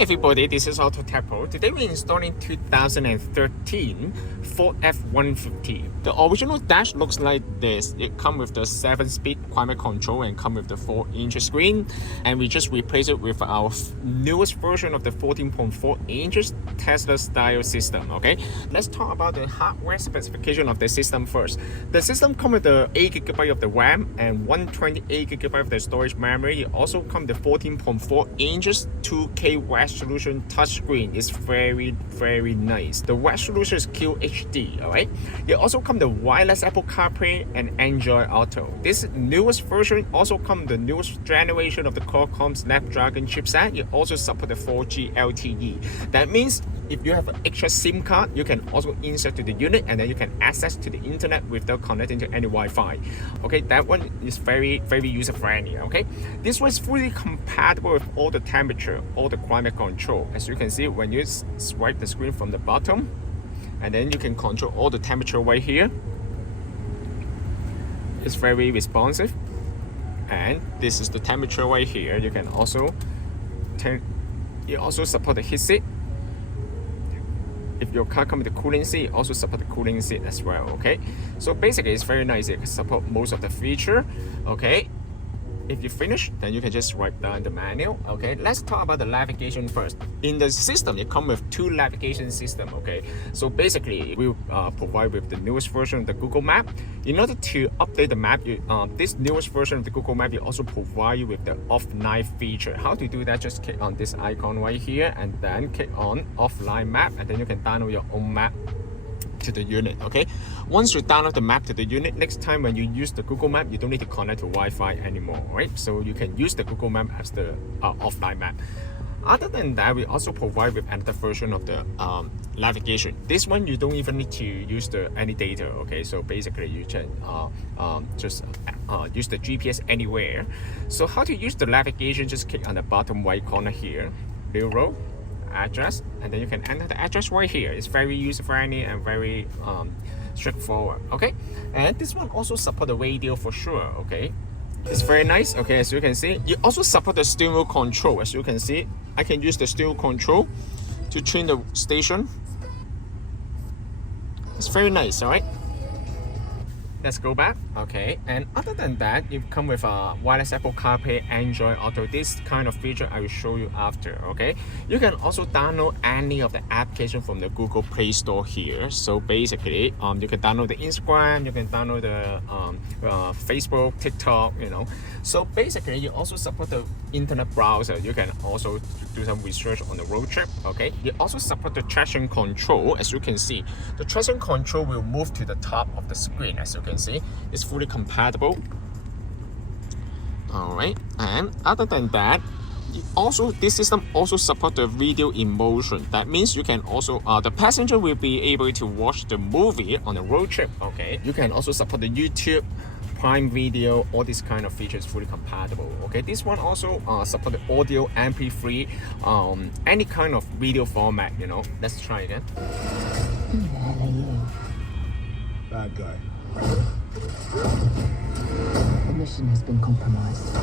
Hey everybody, this is AutoTecPro. Today we're installing 2013 Ford F150. The original dash looks like this. It comes with the 7-speed climate control and comes with the 4-inch screen. And we just replace it with our newest version of the 14.4 inches Tesla style system, okay? Let's talk about the hardware specification of the system first. The system comes with the 8GB of the RAM and 128GB of the storage memory. It also comes with the 14.4 inches 2K resolution touchscreen. Is very nice. The resolution is QHD. All right. It also comes the wireless Apple CarPlay and Android Auto. This newest version also comes the newest generation of the Qualcomm Snapdragon chipset. It also supports the 4G LTE. That means if you have an extra SIM card, you can also insert to the unit and then you can access to the internet without connecting to any Wi-Fi. Okay, that one is very user friendly. Okay, this one is fully compatible with all the temperature, all the climate control. As you can see, when you swipe the screen from the bottom, and then you can control all the temperature right here. It's very responsive, and this is the temperature right here. You can also turn. It also supports the heat seat. If your car comes with the cooling seat, it also supports the cooling seat as well. Okay, so basically it's very nice. It can support most of the feature. Okay. If you finish, then you can just write down the manual. Okay, let's talk about the navigation first. In the system, it comes with 2 navigation systems. Okay, so basically we provide with the newest version of the Google Map. In order to update the map, this newest version of the Google Map, it also provide you with the offline feature. How to do that? Just click on this icon right here and then click on offline map, and then you can download your own map to the unit. Okay, once you download the map to the unit, next time when you use the Google Map, you don't need to connect to Wi-Fi anymore, right? So you can use the Google Map as the offline map. Other than that, we also provide with another version of the navigation. This one you don't even need to use any data. Okay, so basically you can just use the GPS anywhere. So how to use the navigation? Just click on the bottom right corner here, bureau address, and then you can enter the address right here. It's very user friendly and very straightforward. Okay, and this one also support the radio for sure. Okay, it's very nice. Okay, as you can see, you also support the steering wheel control. As you can see, I can use the steering wheel control to change the station. It's very nice. All right, let's go back. Okay, and other than that, it come with a wireless Apple CarPlay, Android Auto. This kind of feature I will show you after. Okay, you can also download any of the application from the Google Play Store here. So basically, you can download the Instagram, you can download the Facebook, TikTok. You know, so basically, you also support the internet browser. You can also do some research on the road trip. Okay, you also support the traction control. As you can see, the traction control will move to the top of the screen. As you can see, it's fully compatible. All right, and other than that, this system also supports the video in motion. That means you can also the passenger will be able to watch the movie on a road trip. Okay, you can also support the YouTube, Prime Video. All these kind of features fully compatible. Okay, this one also support the audio, MP3, any kind of video format. You know, let's try again. Bad guy. The mission has been compromised.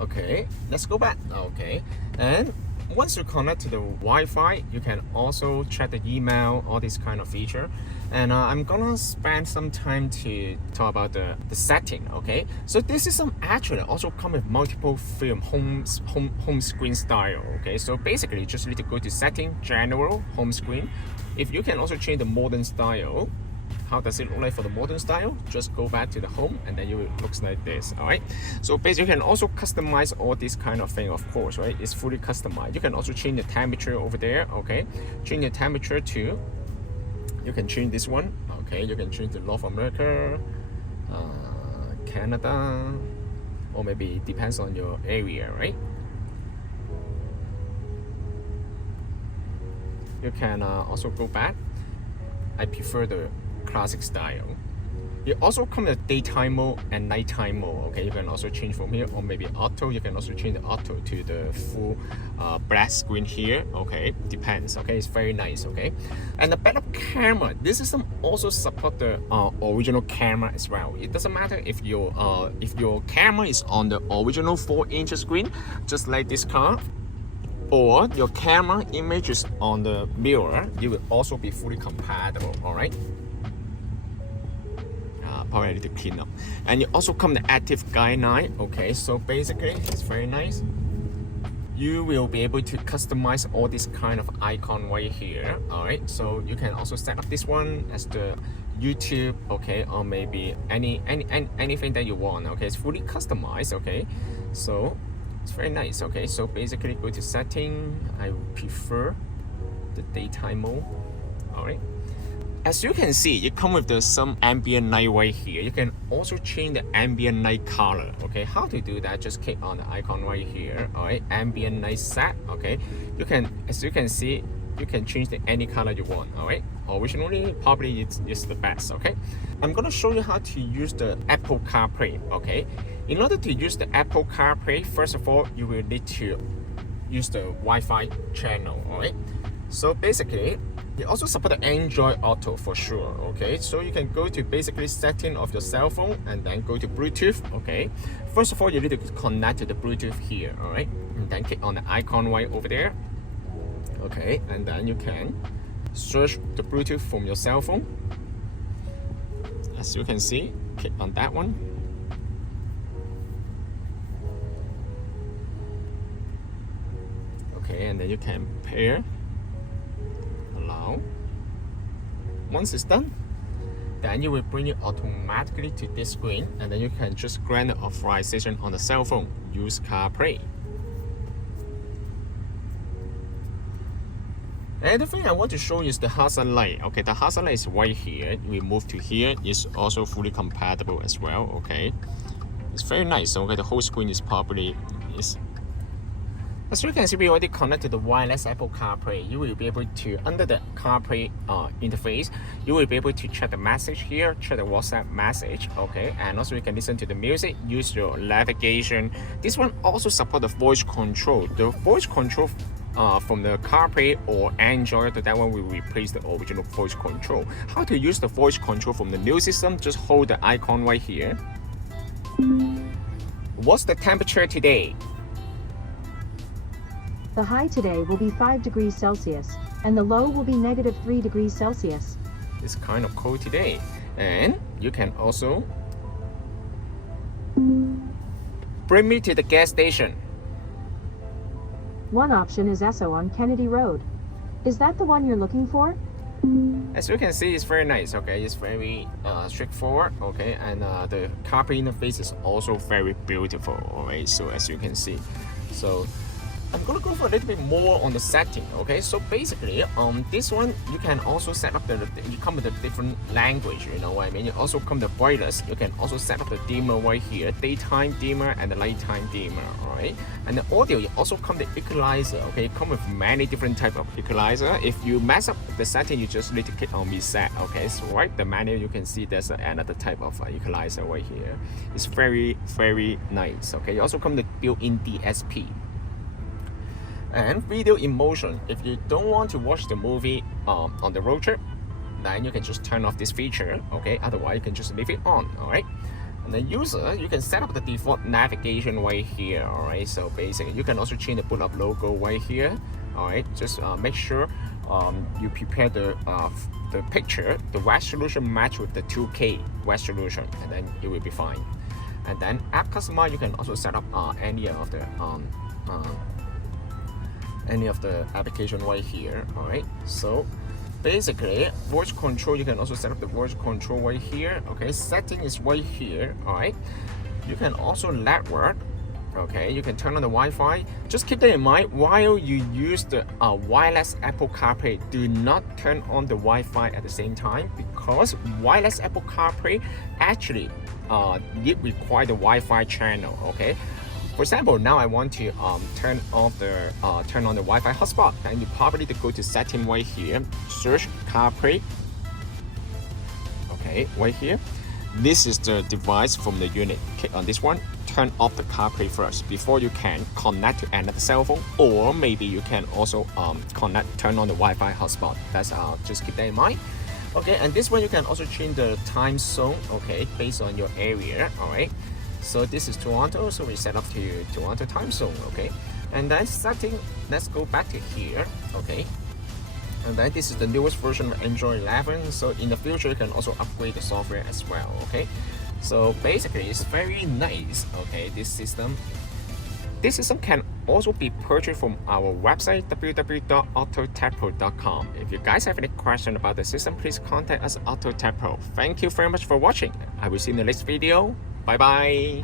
Okay, let's go back. Okay, and once you connect to the Wi-Fi, you can also check the email, all this kind of feature. And I'm gonna spend some time to talk about the setting. Okay, so this system actually also come with multiple film home screen style. Okay, so basically you just need to go to setting, general, home screen. If you can also change the modern style. How does it look like for the modern style? Just go back to the home and then it looks like this. All right, so basically you can also customize all this kind of thing, of course, right? It's fully customized. You can also change the temperature over there. Okay, change the temperature to, you can change this one. Okay, you can change the North America, Canada, or maybe it depends on your area, right? You can also go back. I prefer the classic style. It also comes with daytime mode and nighttime mode. Okay, you can also change from here, or maybe auto. You can also change the auto to the full black screen here. Okay, depends. Okay, it's very nice. Okay, and the backup camera. This system also support the original camera as well. It doesn't matter if your camera is on the original 4-inch screen, just like this car. or your camera images on the mirror, it will also be fully compatible. All right. Probably need to clean up. And you also come the active guideline. Okay, so basically it's very nice. You will be able to customize all this kind of icon right here. All right, so you can also set up this one as the YouTube, okay, or maybe anything that you want. Okay, it's fully customized. Okay, so it's very nice. Okay, so basically go to setting. I prefer the daytime mode. All right. As you can see, it comes with some ambient light right here. You can also change the ambient light color. Okay, how to do that? Just click on the icon right here. All right, ambient light set. Okay, you can, as you can see, you can change the any color you want. All right, originally probably it's the best. Okay, I'm gonna show you how to use the Apple CarPlay. Okay, in order to use the Apple CarPlay, first of all, you will need to use the Wi-Fi channel. All right, so basically, they also support the Android Auto for sure. Okay, so you can go to basically setting of your cell phone and then go to Bluetooth. Okay, first of all, you need to connect to the Bluetooth here. All right, and then click on the icon right over there. Okay, and then you can search the Bluetooth from your cell phone. As you can see, click on that one. Okay, and then you can pair. Allow. Once it's done, then you will bring it automatically to this screen, and then you can just grant the authorization on the cell phone. Use CarPlay. And the thing I want to show you is the hazard light. Okay, the hazard light is right here. We move to here. It's also fully compatible as well. Okay, it's very nice. Okay, the whole screen is probably is. As you can see, we already connected the wireless Apple CarPlay. You will be able to, under the CarPlay interface, you will be able to check the message here, check the WhatsApp message, okay? And also you can listen to the music, use your navigation. This one also supports the voice control. The voice control from the CarPlay or Android, that one will replace the original voice control. How to use the voice control from the new system? Just hold the icon right here. What's the temperature today? The high today will be 5 degrees Celsius, and the low will be -3 degrees Celsius. It's kind of cold today. And you can also bring me to the gas station. One option is ESO on Kennedy Road. Is that the one you're looking for? As you can see, it's very nice. Okay, it's very straightforward. Okay, and the CarPlay interface is also very beautiful. Alright, so as you can see, so I'm gonna go for a little bit more on the setting. Okay, so basically, this one you can also set up you come with a different language. You know what I mean? You also come the brightness. You can also set up the dimmer right here, daytime dimmer and the nighttime dimmer. All right, and the audio you also come the equalizer. Okay, come with many different type of equalizer. If you mess up the setting, you just need to click on reset. Okay, so right the menu you can see there's another type of equalizer right here. It's very nice. Okay, you also come the built-in DSP. And video in motion. If you don't want to watch the movie on the road trip, then you can just turn off this feature. Okay, otherwise you can just leave it on. All right, and the user, you can set up the default navigation right here. All right, so basically you can also change the boot up logo right here. All right, just make sure you prepare the picture, the resolution match with the 2K resolution, and then it will be fine. And then app customer, you can also set up any of the application right here. All right, so basically voice control, you can also set up the voice control right here. Okay, setting is right here. All right, you can also network. Okay, you can turn on the Wi-Fi. Just keep that in mind while you use the wireless Apple CarPlay. Do not turn on the Wi-Fi at the same time, because wireless Apple CarPlay actually it requires the Wi-Fi channel. Okay, for example, now I want to turn on the Wi-Fi hotspot, and you probably need to go to setting right here, search CarPlay. Okay, right here. This is the device from the unit. Click on this one. Turn off the CarPlay first before you can connect to another cell phone, or maybe you can also turn on the Wi-Fi hotspot. That's just keep that in mind. Okay, and this one you can also change the time zone. Okay, based on your area. All right. So this is Toronto, so we set up to Toronto time zone. Okay, And then setting, let's go back to here, okay. And then this is the newest version of Android 11, so in the future you can also upgrade the software as well, okay. So basically it's very nice, okay, this system. This system can also be purchased from our website www.autotecpro.com. If you guys have any question about the system, please contact us at AutoTecPro. Thank you very much for watching. I will see you in the next video. Bye bye.